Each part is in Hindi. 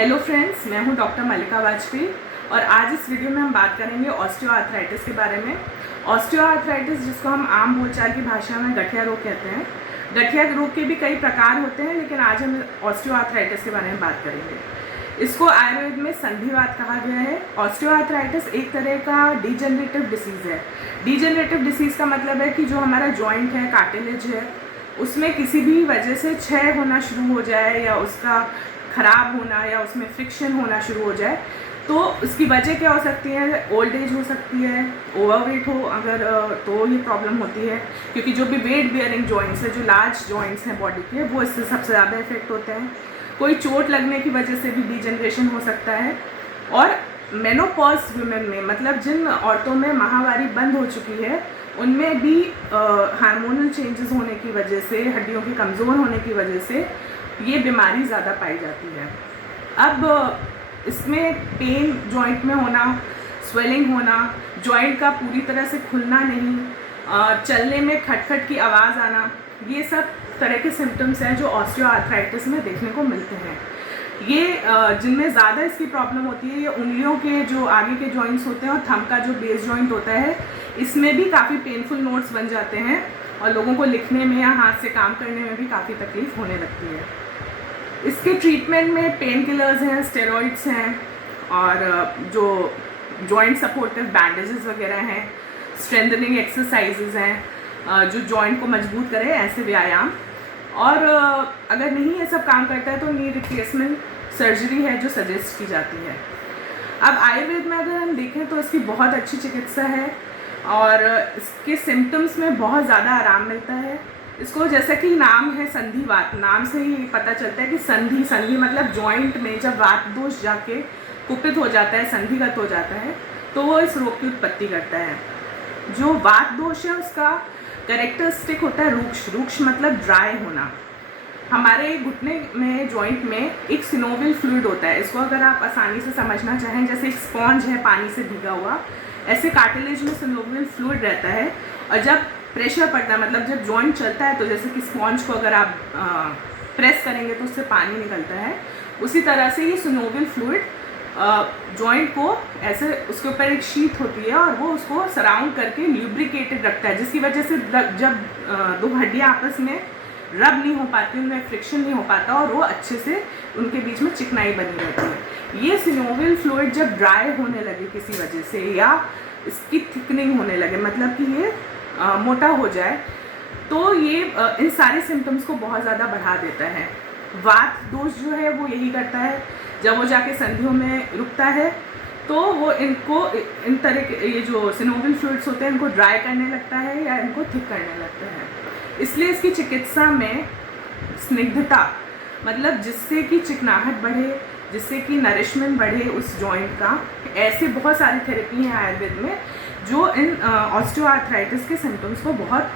हेलो फ्रेंड्स, मैं हूं डॉक्टर मल्लिका वाजपेयी और आज इस वीडियो में हम बात करेंगे ऑस्टियोआर्थराइटिस के बारे में। ऑस्टियोआर्थराइटिस, जिसको हम आम बोलचाल की भाषा में गठिया रोग कहते हैं। गठिया रोग के भी कई प्रकार होते हैं, लेकिन आज हम ऑस्टियोआर्थराइटिस के बारे में बात करेंगे। इसको आयुर्वेद में संधिवात कहा गया है। ऑस्टियोआर्थराइटिस एक तरह का डिजेनरेटिव डिसीज़ है। डिजेनरेटिव डिसीज़ का मतलब है कि जो हमारा जॉइंट है, कार्टिलेज है, उसमें किसी भी वजह से क्षय होना शुरू हो जाए या उसका ख़राब होना या उसमें फ्रिक्शन होना शुरू हो जाए, तो उसकी वजह क्या हो सकती है? ओल्ड एज हो सकती है, ओवरवेट हो अगर तो ये प्रॉब्लम होती है, क्योंकि जो भी वेट बियरिंग जॉइंट्स है, जो लार्ज जॉइंट्स हैं बॉडी के, वो इससे सबसे ज़्यादा इफेक्ट होते हैं। कोई चोट लगने की वजह से भी डिजेनरेशन हो सकता है। और मेनोपॉज वुमेन में, मतलब जिन औरतों में माहवारी बंद हो चुकी है, उनमें भी हार्मोनल चेंजेस होने की वजह से, हड्डियों के कमज़ोर होने की वजह से ये बीमारी ज़्यादा पाई जाती है। अब इसमें पेन जॉइंट में होना, स्वेलिंग होना, जॉइंट का पूरी तरह से खुलना नहीं, चलने में खटखट की आवाज़ आना, ये सब तरह के सिम्टम्स हैं जो ऑस्टियोआर्थराइटिस में देखने को मिलते हैं। ये जिनमें ज़्यादा इसकी प्रॉब्लम होती है, ये उंगलियों के जो आगे के जॉइंट्स होते हैं और थंब का जो बेस जॉइंट होता है, इसमें भी काफ़ी पेनफुल नोट्स बन जाते हैं और लोगों को लिखने में या हाथ से काम करने में भी काफ़ी तकलीफ होने लगती है। इसके ट्रीटमेंट में पेन किलर्स हैं, स्टेरॉइड्स हैं, और जो जॉइंट सपोर्टिव बैंडेजेस वगैरह हैं, स्ट्रेंथनिंग एक्सरसाइजेज हैं जो जॉइंट को मजबूत करें, ऐसे व्यायाम। और अगर नहीं ये सब काम करता है तो नी रिप्लेसमेंट सर्जरी है जो सजेस्ट की जाती है। अब आयुर्वेद में अगर हम देखें तो इसकी बहुत अच्छी चिकित्सा है और इसके सिम्टम्स में बहुत ज़्यादा आराम मिलता है। इसको, जैसा कि नाम है संधिवात, नाम से ही पता चलता है कि संधि मतलब जॉइंट में जब वात दोष जाके कुपित हो जाता है, संधिगत हो जाता है, तो वो इस रोग की उत्पत्ति करता है। जो वात दोष है उसका कैरेक्टरिस्टिक होता है रूक्ष। रूक्ष मतलब ड्राई होना। हमारे घुटने में, जॉइंट में एक सिनोवियल फ्लूइड होता है। इसको अगर आप आसानी से समझना चाहें, जैसे एक स्पॉन्ज है पानी से भीगा हुआ, ऐसे कार्टिलेज में सिनोवियल फ्लूइड रहता है। और जब प्रेशर पड़ता है, मतलब जब जॉइंट चलता है, तो जैसे कि स्पॉन्ज को अगर आप प्रेस करेंगे तो उससे पानी निकलता है, उसी तरह से ये सिनोवियल फ्लूइड जॉइंट को ऐसे, उसके ऊपर एक शीट होती है और वो उसको सराउंड करके ल्यूब्रिकेटेड रखता है, जिसकी वजह से जब दो हड्डियाँ आपस में रब नहीं हो पाती, उनमें फ्रिक्शन नहीं हो पाता और वो अच्छे से उनके बीच में चिकनाई बनी रहती है। ये सिनोवियल फ्लूइड जब ड्राई होने लगे किसी वजह से, या इसकी थिकनिंग होने लगे, मतलब कि ये मोटा हो जाए, तो ये इन सारे सिम्टम्स को बहुत ज़्यादा बढ़ा देता है। वात दोष जो है वो यही करता है, जब वो जाके संधियों में रुकता है तो वो इन तरह के ये जो सिनोवियल फ्लूइड्स होते हैं, इनको ड्राई करने लगता है या इनको थिक करने लगता है। इसलिए इसकी चिकित्सा में स्निग्धता, मतलब जिससे कि चिकनाहट बढ़े, जिससे कि नरिशमेंट बढ़े उस जॉइंट का, ऐसे बहुत सारी थेरेपी हैं आयुर्वेद में जो इन ऑस्टियोआर्थराइटिस के सिम्टम्स को बहुत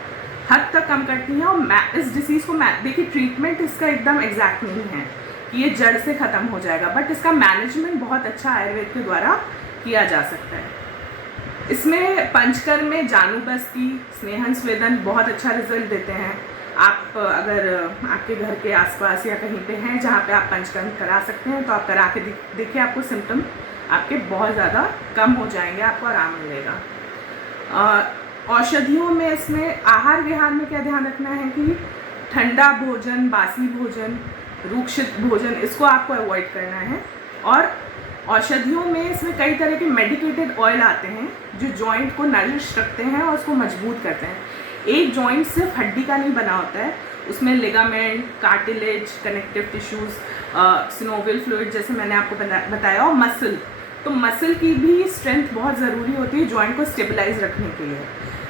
हद तक कम करती हैं। और इस डिसीज़ को, देखिए, ट्रीटमेंट इसका एकदम एग्जैक्ट नहीं है कि ये जड़ से ख़त्म हो जाएगा, बट इसका मैनेजमेंट बहुत अच्छा आयुर्वेद के द्वारा किया जा सकता है। इसमें पंचकर्म में जानुबस्ती, स्नेहन, स्वेदन बहुत अच्छा रिजल्ट देते हैं। आप अगर आपके घर के आसपास या कहीं पे हैं जहाँ पे आप पंचकर्म करा सकते हैं, तो आप करा के देखिए, आपको सिम्टम आपके बहुत ज़्यादा कम हो जाएंगे, आपको आराम मिलेगा। औषधियों में, इसमें आहार विहार में क्या ध्यान रखना है कि ठंडा भोजन, बासी भोजन, रूक्षित भोजन, इसको आपको अवॉइड करना है। और औषधियों में इसमें कई तरह के मेडिकेटेड ऑयल आते हैं जो जॉइंट को नरिश रखते हैं और उसको मजबूत करते हैं। एक जॉइंट सिर्फ हड्डी का नहीं बना होता है, उसमें ligament, cartilage, connective tissues, synovial fluid जैसे मैंने आपको बताया, और मसल। तो मसल की भी स्ट्रेंथ बहुत ज़रूरी होती है जॉइंट को स्टेबलाइज रखने के लिए।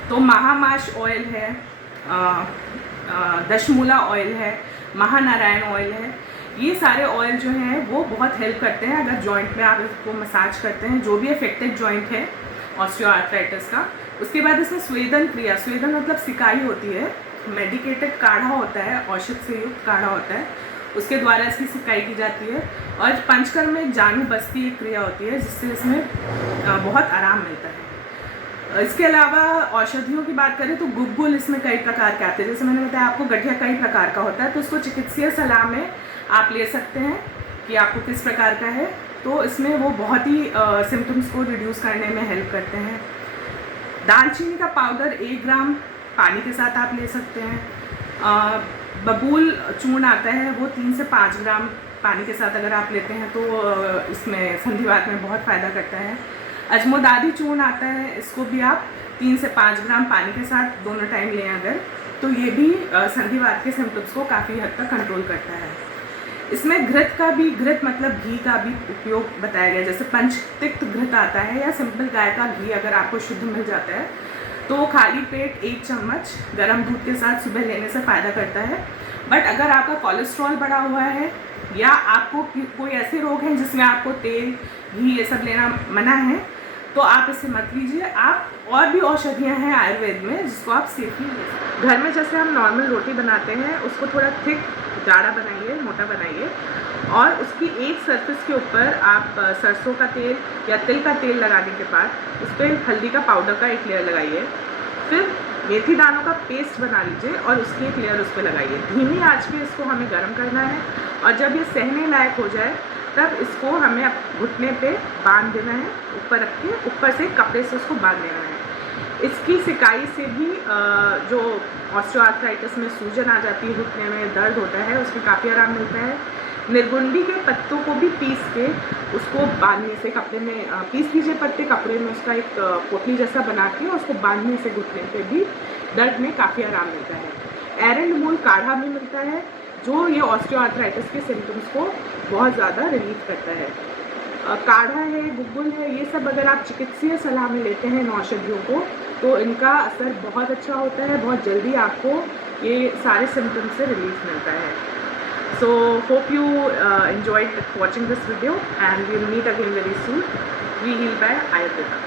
तो महामाश ऑयल है, दशमूला ऑयल है, महानारायण ऑयल है, ये सारे ऑयल जो हैं वो बहुत हेल्प करते हैं अगर जॉइंट में आप इसको मसाज करते हैं, जो भी अफेक्टेड जॉइंट है ऑस्टियोआर्थराइटिस का। उसके बाद इसमें स्वेदन क्रिया, स्वेदन मतलब सिकाई होती है, मेडिकेटेड काढ़ा होता है, औषध से युक्त काढ़ा होता है, उसके द्वारा इसकी सिकाई की जाती है। और पंचकर्म में जानुबस्ती एक क्रिया होती है जिससे इसमें बहुत आराम मिलता है। इसके अलावा औषधियों की बात करें तो गुग्गुल इसमें कई प्रकार के आते हैं। जैसे मैंने बताया आपको, गठिया कई प्रकार का होता है, तो उसको चिकित्सीय सलाह में आप ले सकते हैं। कि आपको किस प्रकार का है, तो इसमें वो बहुत ही सिम्टम्स को रिड्यूस करने में हेल्प करते हैं। दालचीनी का पाउडर 1 ग्राम पानी के साथ आप ले सकते हैं। बबूल चूर्ण आता है, वो 3 से 5 ग्राम पानी के साथ अगर आप लेते हैं तो इसमें संधिवात में बहुत फ़ायदा करता है। अजमोदादी चूर्ण आता है, इसको भी आप 3 से 5 ग्राम पानी के साथ दोनों टाइम लें अगर, तो ये भी संधिवात के सिम्टम्स को काफ़ी हद तक कंट्रोल करता है। इसमें घृत मतलब घी का भी उपयोग बताया गया, जैसे पंचतिक्त घृत आता है या सिंपल गाय का घी अगर आपको शुद्ध मिल जाता है तो खाली पेट 1 चम्मच गर्म दूध के साथ सुबह लेने से फ़ायदा करता है। बट अगर आपका कोलेस्ट्रॉल बढ़ा हुआ है या आपको कोई ऐसे रोग हैं जिसमें आपको तेल घी ये सब लेना मना है, तो आप इसे मत लीजिए। आप और भी औषधियाँ हैं आयुर्वेद में जिसको आप सेफली ले सकते हैं। घर में जैसे हम नॉर्मल रोटी बनाते हैं, उसको थोड़ा थिक गाढ़ा बनाइए, मोटा बनाइए, और उसकी एक सरफेस के ऊपर आप सरसों का तेल या तिल का तेल लगाने के बाद उस पर हल्दी का पाउडर का एक लेयर लगाइए। फिर मेथी दानों का पेस्ट बना लीजिए और उसकी एक लेयर उस पर लगाइए। धीमी आंच पे इसको हमें गर्म करना है, और जब ये सहने लायक हो जाए तब इसको हमें घुटने पे बांध देना है, ऊपर रख के ऊपर से कपड़े से उसको बांध देना है। इसकी सिकाई से भी जो ऑस्टियोआर्थराइटिस में सूजन आ जाती है, घुटने में दर्द होता है, उसमें काफ़ी आराम मिलता है। निर्गुंडी के पत्तों को भी पीस के उसको बांधने से कपड़े में पीस लीजिए पत्ते, कपड़े में उसका एक पोटली जैसा बना के उसको बांधने से घुटने पे भी दर्द में काफ़ी आराम मिलता है। एरंड मूल काढ़ा भी मिलता है जो ये ऑस्टियोआर्थराइटिस के सिम्टम्स को बहुत ज़्यादा रिलीफ करता है। काढ़ा है, गुग्गुल है, ये सब अगर आप चिकित्सीय सलाह में लेते हैं इन औषधियों को, तो इनका असर बहुत अच्छा होता है, बहुत जल्दी आपको ये सारे सिम्टम्स से रिलीफ मिलता है। So hope you enjoyed watching this video, and we'll meet again very soon. We Heal by Ayurveda.